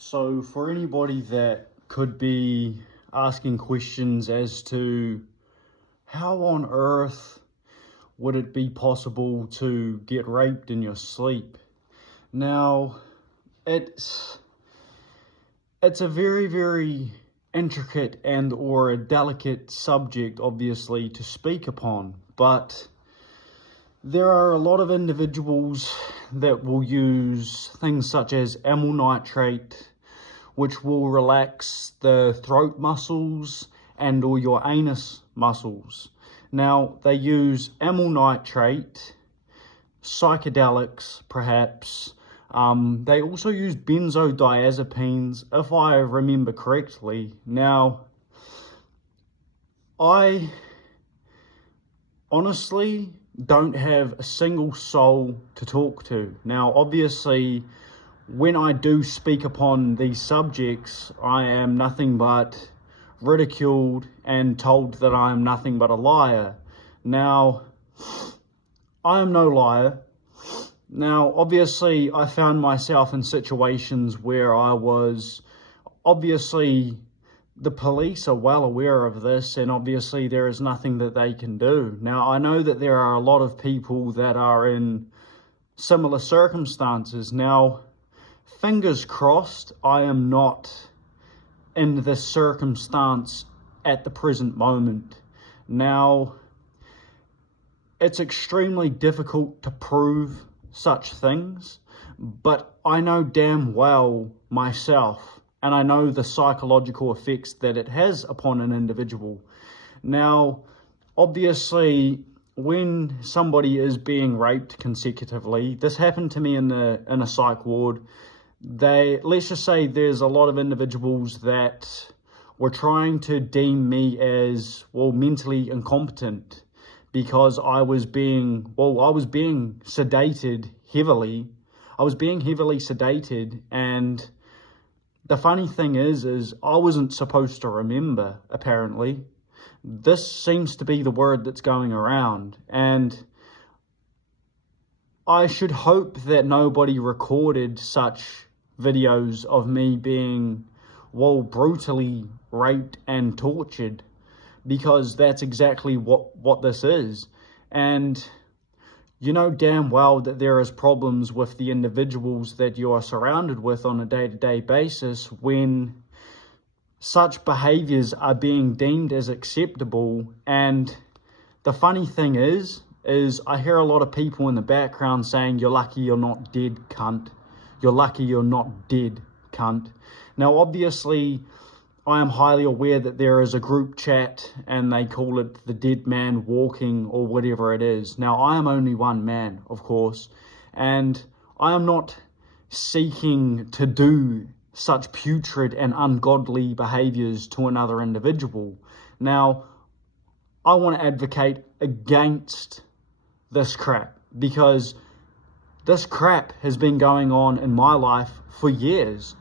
So for anybody that could be asking questions as to how on earth would it be possible to get raped in your sleep? Now, it's a very intricate and or a delicate subject, obviously, to speak upon, but there are a lot of individuals that will use things such as amyl nitrate, which will relax the throat muscles and or your anus muscles. Now, they use amyl nitrate, psychedelics perhaps. They also use benzodiazepines, if I remember correctly. Now, I honestly don't have a single soul to talk to. Now, obviously, when I do speak upon these subjects, I am nothing but ridiculed and told that I am nothing but a liar. Now, I am no liar. Now, obviously, I found myself in situations where I was, obviously, the police are well aware of this, and obviously there is nothing that they can do. Now, I know that there are a lot of people that are in similar circumstances. Now, fingers crossed, I am not in this circumstance at the present moment. Now, it's extremely difficult to prove such things, but I know damn well myself, and I know the psychological effects that it has upon an individual. Now, obviously, when somebody is being raped consecutively, this happened to me in a psych ward. Let's just say there's a lot of individuals that were trying to deem me as, well, mentally incompetent because I was being sedated heavily. I was being heavily sedated, and the funny thing is I wasn't supposed to remember, apparently. This seems to be the word that's going around, and I should hope that nobody recorded such videos of me being, well, brutally raped and tortured, because that's exactly what this is. And you know damn well that there is problems with the individuals that you are surrounded with on a day-to-day basis when such behaviors are being deemed as acceptable. And the funny thing is I hear a lot of people in the background saying, "You're lucky you're not dead, cunt. You're lucky you're not dead, cunt." Now, obviously, I am highly aware that there is a group chat and they call it the dead man walking or whatever it is. Now, I am only one man, of course, and I am not seeking to do such putrid and ungodly behaviors to another individual. Now, I want to advocate against this crap, because this crap has been going on in my life for years.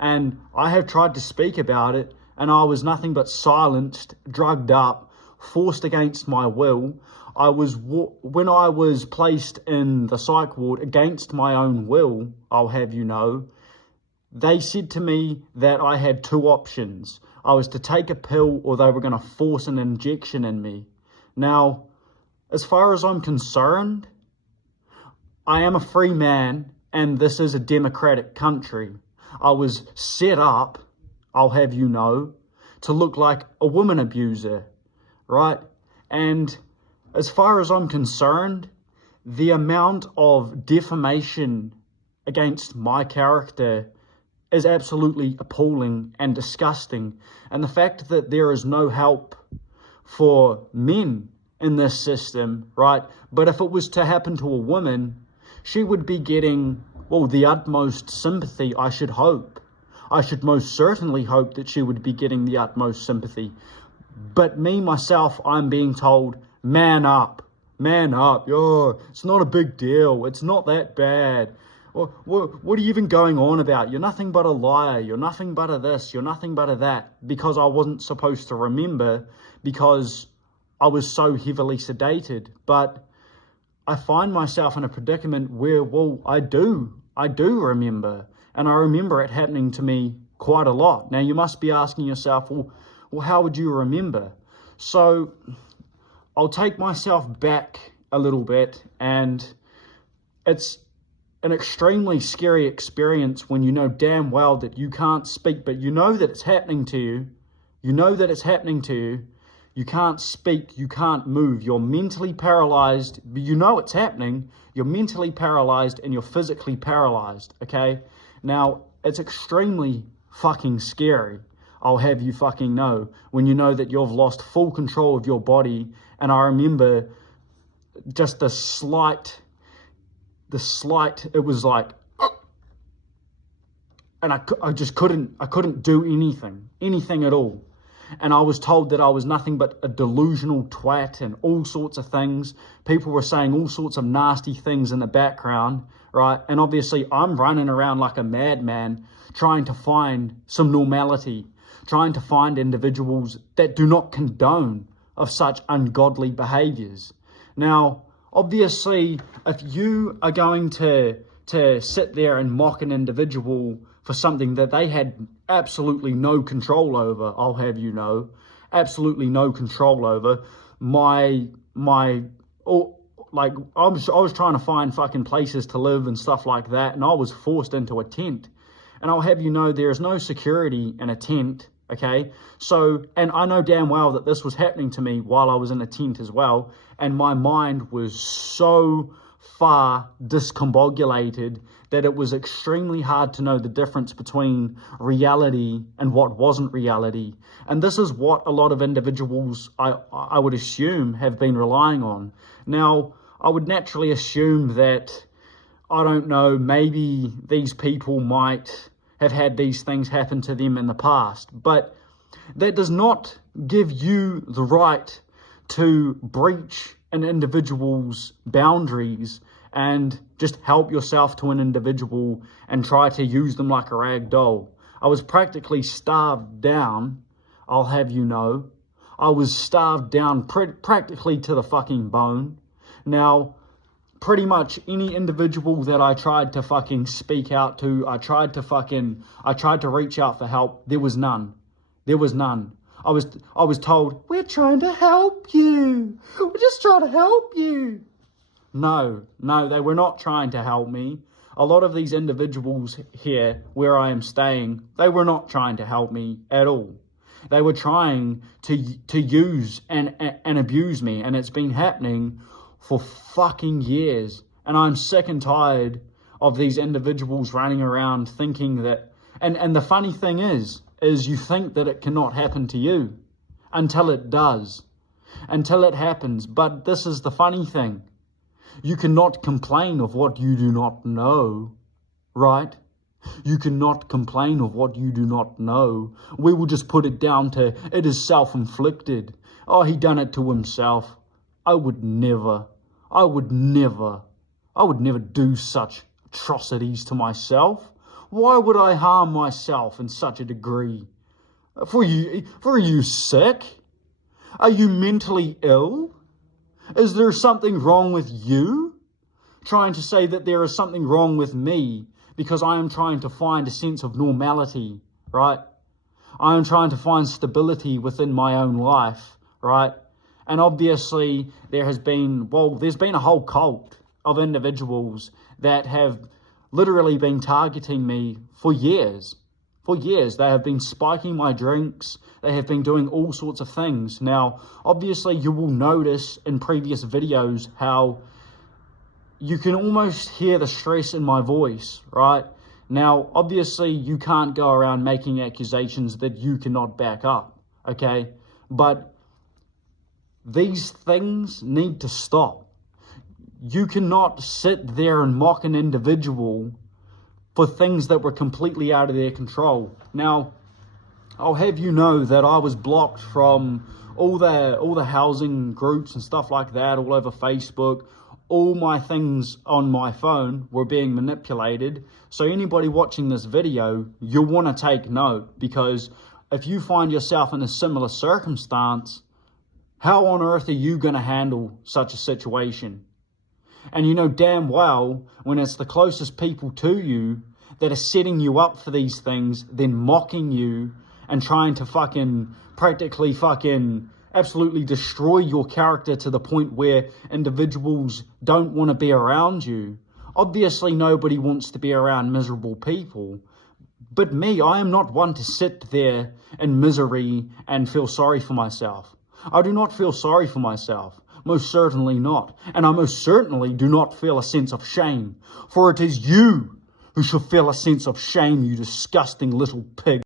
And I have tried to speak about it, and I was nothing but silenced, drugged up, forced against my will. When I was placed in the psych ward against my own will, I'll have you know, they said to me that I had two options. I was to take a pill, or they were going to force an injection in me. Now, as far as I'm concerned, I am a free man, and this is a democratic country. I was set up, I'll have you know, to look like a woman abuser, right? And as far as I'm concerned, the amount of defamation against my character is absolutely appalling and disgusting. And the fact that there is no help for men in this system, right? But if it was to happen to a woman, she would be getting, well, the utmost sympathy, I should hope. I should most certainly hope that she would be getting the utmost sympathy. But me, myself, I'm being told, man up, yo, it's not a big deal, it's not that bad. What are you even going on about? You're nothing but a liar, you're nothing but a this, you're nothing but a that, because I wasn't supposed to remember, because I was so heavily sedated. But I find myself in a predicament where, well, I do remember, And I remember it happening to me quite a lot. Now, you must be asking yourself, well, how would you remember? So I'll take myself back a little bit, and it's an extremely scary experience when you know damn well that you can't speak, but you know that it's happening to you. You know that it's happening to you. You can't speak, you can't move. You're mentally paralyzed. You know it's happening. You're mentally paralyzed and you're physically paralyzed, okay? Now, it's extremely fucking scary. I'll have you fucking know, when you know that you've lost full control of your body. And I remember just the slight, it was like, and I just couldn't do anything at all. And I was told that I was nothing but a delusional twat and all sorts of things. People were saying all sorts of nasty things in the background, right? And obviously I'm running around like a madman trying to find some normality, trying to find individuals that do not condone of such ungodly behaviors. Now, obviously, if you are going to sit there and mock an individual for something that they had absolutely no control over, I'll have you know, absolutely no control over. I was trying to find fucking places to live and stuff like that, and I was forced into a tent. And I'll have you know, there is no security in a tent, okay? So, and I know damn well that this was happening to me while I was in a tent as well, and my mind was so far discombobulated that it was extremely hard to know the difference between reality and what wasn't reality. And this is what a lot of individuals, I would assume, have been relying on. Now, I would naturally assume that, I don't know, maybe these people might have had these things happen to them in the past, but that does not give you the right to breach an individual's boundaries and just help yourself to an individual and try to use them like a rag doll. I was practically starved down, I'll have you know. I was starved down practically to the fucking bone. Now, pretty much any individual that I tried to fucking speak out to, I tried to reach out for help, there was none. There was none. I was told, we're trying to help you. We're just trying to help you. No, they were not trying to help me. A lot of these individuals here where I am staying, they were not trying to help me at all. They were trying to use and abuse me, and it's been happening for fucking years. And I'm sick and tired of these individuals running around thinking that, and the funny thing is you think that it cannot happen to you until it does, until it happens. But this is the funny thing. You cannot complain of what you do not know, right? You cannot complain of what you do not know. We will just put it down to, it is self-inflicted. Oh, he done it to himself. I would never do such atrocities to myself. Why would I harm myself in such a degree? For you sick? Are you mentally ill? Is there something wrong with you? Trying to say that there is something wrong with me because I am trying to find a sense of normality, right? I am trying to find stability within my own life, right? And obviously there's been a whole cult of individuals that have literally been targeting me for years. For years, they have been spiking my drinks. They have been doing all sorts of things. Now, obviously, you will notice in previous videos how you can almost hear the stress in my voice, right? Now, obviously, you can't go around making accusations that you cannot back up, okay? But these things need to stop. You cannot sit there and mock an individual for things that were completely out of their control. Now, I'll have you know that I was blocked from all the housing groups and stuff like that all over Facebook. All my things on my phone were being manipulated. So anybody watching this video, you'll want to take note, because if you find yourself in a similar circumstance, how on earth are you going to handle such a situation? And you know damn well, when it's the closest people to you that are setting you up for these things, then mocking you and trying to practically absolutely destroy your character to the point where individuals don't want to be around you. Obviously, nobody wants to be around miserable people. But me, I am not one to sit there in misery and feel sorry for myself. I do not feel sorry for myself. Most certainly not. And I most certainly do not feel a sense of shame. For it is you who should feel a sense of shame, you disgusting little pig.